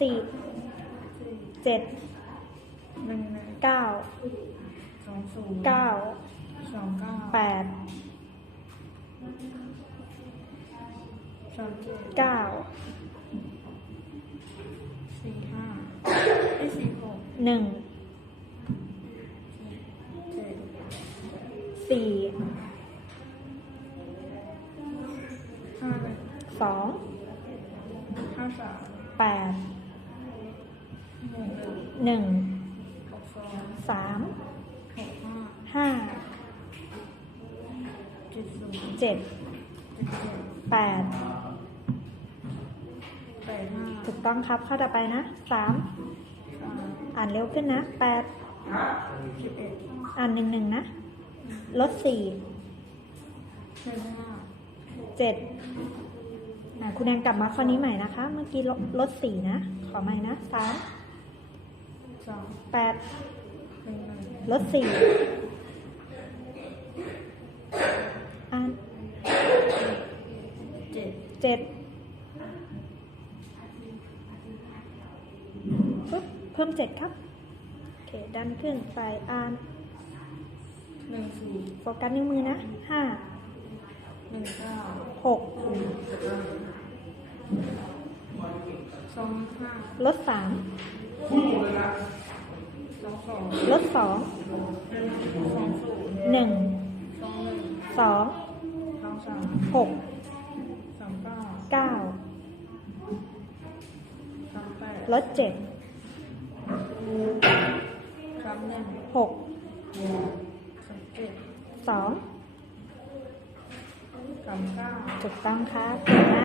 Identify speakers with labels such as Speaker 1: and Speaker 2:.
Speaker 1: สี่เจ็ด
Speaker 2: หนึ่ง
Speaker 1: เก้า
Speaker 2: สองศูนย์
Speaker 1: เก้า
Speaker 2: สองเก้า
Speaker 1: แปด
Speaker 2: สามเจ็ด
Speaker 1: เก้า
Speaker 2: สี่ห้าไอ้สี่หก
Speaker 1: หนึ่ง
Speaker 2: เจ็ด
Speaker 1: สี่
Speaker 2: ห้า
Speaker 1: สอง
Speaker 2: ห้าสาม
Speaker 1: แปด
Speaker 2: หนึ่งสา
Speaker 1: ม
Speaker 2: ห้าเจ็ดศูนย์
Speaker 1: เจ็ดแปดถูกต้องครับ ข้อต่อไปนะสามอ่านเร็วขึ้นนะแปด
Speaker 2: สิบเอ็ด
Speaker 1: อ่านหนึ่งหนึ่งนะ ลดสี่
Speaker 2: หนึ่งห้า
Speaker 1: เจ็ดคุณแอนกลับมาข้อนี้ใหม่นะคะ เมื่อกี้ลดลดสี่นะ ขอใหม่นะสาม
Speaker 2: สอง
Speaker 1: แปด
Speaker 2: หนึ่งหนึ่ง
Speaker 1: ลดสี่อ่าน
Speaker 2: เจ็ด
Speaker 1: เจ็ดปุ๊บเพิ่มเจ็ดครับ โอเค ดันขึ้นไปอ่าน
Speaker 2: หนึ่งสี่
Speaker 1: โฟกัสนิ้วมือนะห้า
Speaker 2: หนึ่งเก้า
Speaker 1: หก
Speaker 2: สองห้า
Speaker 1: ลดสาม
Speaker 2: สอง สอง
Speaker 1: ลดสอง
Speaker 2: สองศูนย์
Speaker 1: หนึ่ง
Speaker 2: สองหนึ่ง
Speaker 1: สอง
Speaker 2: สองสาม
Speaker 1: หก
Speaker 2: สามเก้า
Speaker 1: เก้า
Speaker 2: สามแปด
Speaker 1: ลดเจ็ด
Speaker 2: สามหนึ่ง
Speaker 1: หก
Speaker 2: สามเจ็ด
Speaker 1: สอง
Speaker 2: สามเก้า
Speaker 1: ถูกต้องครับเก่งมาก